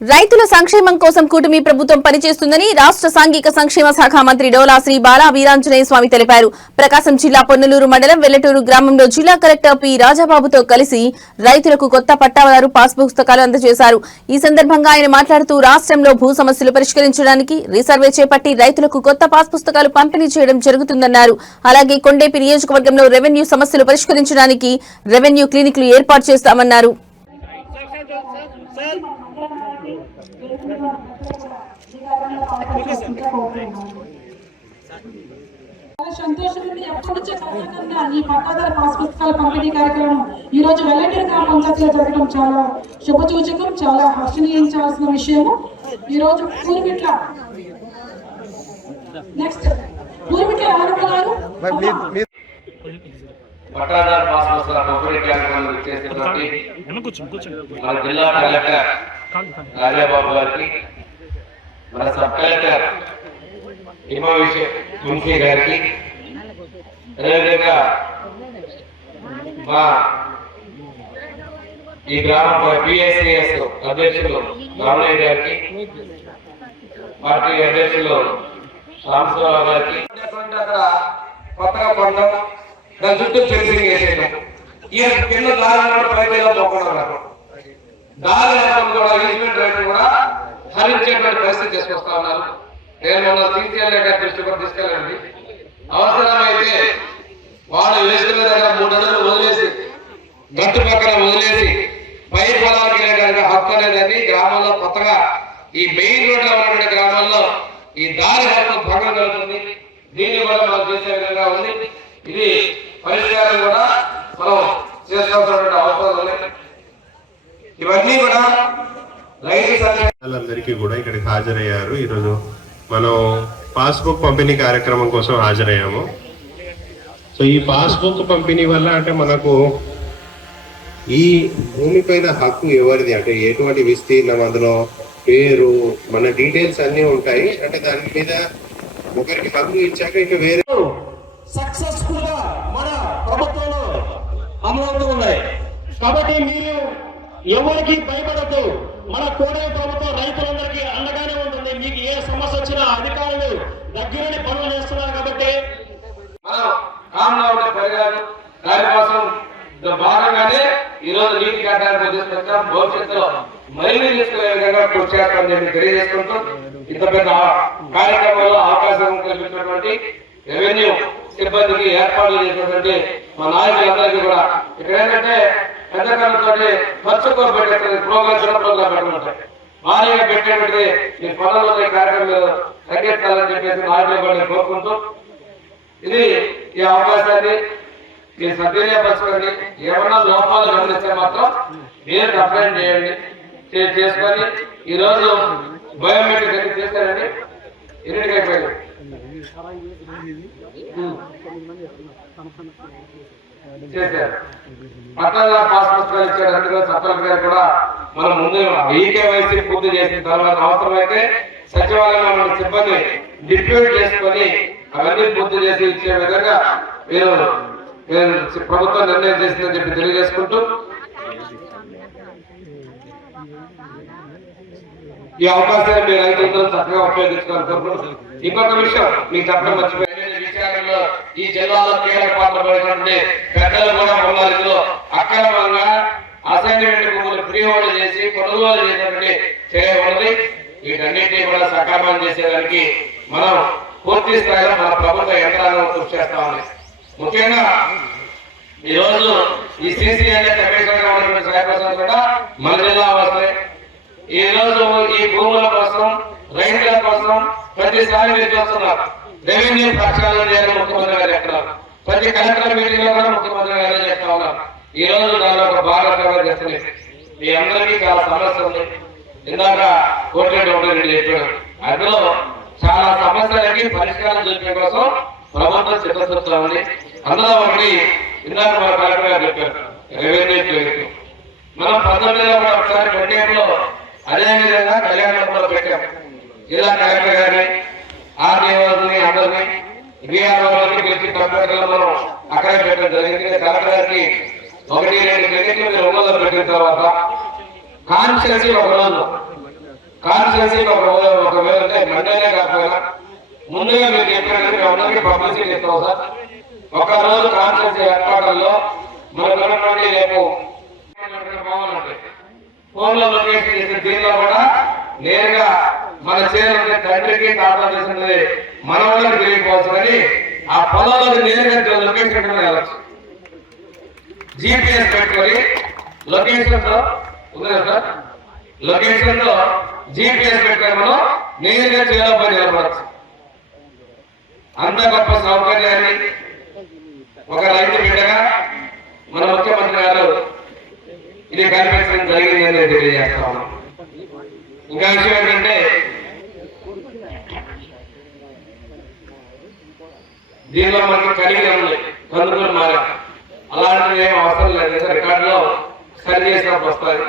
రైతుల సంక్షేమం కోసం కూటమి ప్రభుత్వం పనిచేస్తుందని రాష్ట్ర సాంఘిక సంక్షేమ శాఖ మంత్రి డోలా శ్రీ బాలా వీరాంజనేయ స్వామి తెలిపారు. ప్రకాశం జిల్లా పొన్నలూరు మండలం వెల్లటూరు గ్రామంలో జిల్లా కలెక్టర్ పి రాజాబాబుతో కలిసి రైతులకు కొత్త పట్టాదారు పాస్ పుస్తకాలు అందజేశారు. ఈ సందర్భంగా ఆయన మాట్లాడుతూ రాష్ట్రంలో భూ సమస్యలు పరిష్కరించడానికి రీసర్వే చేపట్టి రైతులకు కొత్త పాస్ పుస్తకాలు పంపిణీ చేయడం జరుగుతుందన్నారు. అలాగే కొండేపి నియోజకవర్గంలో రెవెన్యూ సమస్యలు పరిష్కరించడానికి రెవెన్యూ క్లినిక్లు ఏర్పాటు చేస్తామన్నారు. సంతోషం నుండి ఎప్పటి నుంచో కలగకుండా ఈ పట్టాదారు పాస్ పుస్తకాల పంపిణీ కార్యక్రమం ఈ రోజు వెల్లటూరు గ్రామ పంచాయతీలో జరగడం చాలా శుభసూచకం, చాలా హర్షణీయించాల్సిన విషయము. ఈ రోజు పూర్విట్ల ఆనందగారు పట్టాదారు పాస్ పుస్తకాల పంపిణీ కార్యక్రమం చేస్తున్నటువంటి మన జిల్లా కలెక్టర్ రాజాబాబు గారికి, మన సబ్ కలెక్టర్ హిమవంశీ గారికి, అదేవిధంగా మా ఈ గ్రామ పిఎస్సిఎస్ అధ్యక్షులు రామయ్య గారికి, పార్టీ అధ్యక్షులు రామశివరావు గారికి, అక్కడ కొత్తగా పండం దాని చుట్టూ ఫెన్సింగ్ వేసేయడం, ఈ కింద దారి పైకి పోకుండా దారి కూడా ఈజ్మెంట్ రేటు కూడా హరించేటువంటి పరిస్థితి తీసుకొస్తా ఉన్నారు. నేను మన సీసీఎల్ గారి దృష్టి కూడా తీసుకెళ్ళండి. అవసరమైతే వాళ్ళు వేసుకునే దగ్గర 3 అడుగులు వదిలేసి గట్టు పక్కన వదిలేసి పై పొలానికి వెళ్ళడానికి హక్కు అనేదని గ్రామంలో కొత్తగా ఈ మెయిన్ రోడ్ లో ఉన్నటువంటి గ్రామాల్లో ఈ దారి హక్కు భంగం కలుగుతుంది. దీన్ని కూడా మనం చేసే విధంగా ఉంది. ఇది పరిష్కారం కూడా మనం చేసుకోవాల్సినటువంటి అవసరం ఉంది. ఇవన్నీ కూడా రైతులందరికీ కూడా ఇక్కడికి హాజరయ్యారు. ఈరోజు మనం పాస్బుక్ పంపిణీ కార్యక్రమం కోసం హాజరయ్యాము. సో ఈ పాస్బుక్ పంపిణీ వల్ల అంటే మనకు ఈ భూమిపైన హక్కు ఎవరిది, అంటే ఎటువంటి విస్తీర్ణం, అందులో పేరు, మన డీటెయిల్స్ అన్నీ ఉంటాయి. అంటే దాని మీద ఒకరికి హక్కు ఇచ్చాక ఇంకా వేరే సక్సెస్ఫుల్ గా మన ప్రభుత్వంలో అమలవుతూ ఉన్నాయి. కాబట్టి మీరు ఎవరికి భయపడద్దు. మన కోడేరు ప్రభుత్వం రైతులందరికీ అండగానే ఉంటుంది. మీకు ఏ సమస్య వచ్చినా అధికారులు దగ్గరనే పనులు చేస్తున్నారు. కాబట్టి దానికోసం భాగంగానే ఈ రోజు నీటి కట్టాలని తీసుకొచ్చాం. భవిష్యత్తులో మరిన్ని తీసుకునే విధంగా కృషి చేస్తామని చెప్పి తెలియజేసుకుంటూ ఇంత పెద్ద కార్యక్రమంలో అవకాశం కల్పించినటువంటి రెవెన్యూ సిబ్బందికి ఏర్పాట్లు చేసినటువంటి మా నాయకులందరికీ కూడా ఇక్కడ ఏంటంటే పెద్ద కళ్ళతో ఖర్చుతో పెట్టే ప్రోగ్రామ్ పెట్టమంటారు. భారీగా పెట్టేటువంటి ఈ పనుల్లో కార్యక్రమాలు తగ్గించాలని చెప్పేసి నాయకులు కోరుకుంటూ ఇది ఈ అవకాశాన్ని మీరు సద్వినియోగపరచుకోండి. ఏమన్నా లోపాలు గమనిస్తే మాత్రం మీరు కంప్లైంట్ చేయండి, చేసుకొని ఈరోజు బయోమెట్రిక్ అన్ని చేశారండి. ఎన్నింటికి అయిపోయింది చేశారు. పట్టాదారు పాస్ పుస్తకాలు ఇచ్చారు. అందులో సత్తాల గారు కూడా మనం ముందు ఈకేవైసీ పూర్తి చేసిన తర్వాత అవసరమైతే సచివాలయంలో మన సిబ్బంది డిప్యూట్ చేసుకొని అవన్నీ పూర్తి చేసి ఇచ్చే విధంగా మీరు ప్రభుత్వం నిర్ణయం చేసిందని చెప్పి తెలియజేసుకుంటూ ఈ అవకాశాన్ని మీరు రైతులతో చక్కగా ఉపయోగించుకోవాలని కోరుకుంటున్నాను. ఇంకొక విషయం మీకు చెప్పడం మర్చిపోయిన విషయాలలో ఈ జిల్లాలో కీలక పాత్ర పడినటువంటి పెద్దలు కూడా ఉన్నారు. ఇందులో అక్రమంగా అసైన్మెంట్ భూములు ఫ్రీహోల్డ్ చేసి కొనుగోలు చేసినటువంటి చర్య ఉన్నది. వీటన్నింటినీ కూడా సకాలం చేసేదానికి మనం పూర్తి స్థాయిలో మన ప్రభుత్వ యంత్రాంగం కృషి చేస్తా ఉంది. ముఖ్యంగా ఈ రోజు ఈ సిసిఎల్ఏ కమిషనర్ గా ఉన్నటువంటి సాయప్రసాద్ కూడా మన జిల్లా అవసరమే. ఈ రోజు ఈ భూముల కోసం, రైతుల కోసం ప్రతిసారి మీరు చూస్తున్నారు. రెవెన్యూ పక్షాలను చేయాలని ముఖ్యమంత్రి గారు చెప్తున్నారు. ప్రతి కలెక్టర్ మీటింగ్ లో కూడా ముఖ్యమంత్రి గారు చెప్తా ఉన్నారు. ఈ రోజు దానిలో ఒక భాగస్వామ్యం చేస్తుంది. మీ అందరికీ చాలా సమస్య ఉంది. ఇందాక కోటి చెప్పాడు. అందులో చాలా సమస్యలకి పరిష్కారం చూపే కోసం ప్రభుత్వం సిద్ధపడుతూ ఉంది. అందులో ఒకటి ఇందాక మన కలెక్టర్ గారు చెప్పారు, రెవెన్యూ క్లినిక్. మనం 19లో కూడా ఒకసారి కొండేరులో అదేవిధంగా కళ్యాణంలో పెట్టాం. జిల్లా కలెక్టర్ గారిని, ఆర్డీఓని, అందరినీ బీఆర్ఓకి పిలిచి కంప్యూటర్లో మనం అక్కడే పెట్టడం జరిగింది. కలెక్టర్ గారికి 1-2 క్లినిక్లు మీరు ఒంగోలు పెట్టిన తర్వాత కాన్స్టిట్యూన్సీ ఒక రోజు కాన్స్టిట్యూన్సీ ఒకవేళ అంటే మండేనే కాకపోయినా ముందుగా మీరు చెప్పినట్టు అందరికీ పబ్లిసిటీ ఇస్తాం సార్. ఒక రోజు కాన్స్టిట్యూన్సీ ఏర్పాట్లలో మనకు ఉన్నటువంటి రేపు బాగుందంటే ఫోన్ లో లొకేషన్ చేసిన దీనిలో కూడా నేరుగా మన చేయాలంటే తండ్రికి తాత చేసినది మన వాళ్ళకి తెలియకపోవచ్చు కానీ ఆ పొలాలకు నేరుగా లొకేషన్ వెళ్ళచ్చు. GPS పెట్టుకొని లొకేషన్ తో ఉంది కదా సార్, లొకేషన్ తో GPS పెట్టుకొని మనం నేరుగా చేయాలని నిలబడచ్చు. అంత గొప్ప సౌకర్యాన్ని ఒక రైతు బిడ్డగా మన ముఖ్యమంత్రి గారు ఇది కల్పించడం జరిగిందని తెలియజేస్తా ఉన్నాం. ఇంకా విషయం ఏంటంటే దీనిలో మనకి కలిగి ఉన్నాయి కందుకూరు మారా అలాంటివి ఏం అవసరం లేదు. రికార్డులో సరి చేసినప్పుడు వస్తుంది.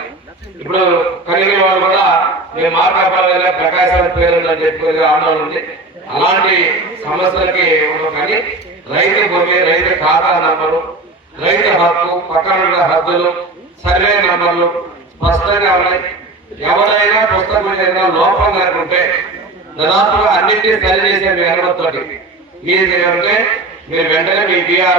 ఇప్పుడు కలిగిన వాళ్ళు కూడా మేము మాట్లాడాలి ప్రకాశాల పేరు అని చెప్పి ఆందోళన ఉంది. అలాంటి సమస్యలకి ఉండవు కానీ రైతు భూమి, రైతు ఖాతా నంబరు, రైతు హక్కు, పక్కన హద్దులు, సర్వే నంబర్లు స్పష్టంగా ఉన్నాయి. ఎవరైనా పుస్తకం మీద ఏదైనా లోపం కనుకుంటే దాదాపుగా అన్నింటినీ సరి చేసే మీ అనుమతితోటి మీరు వెంటనే మీ BR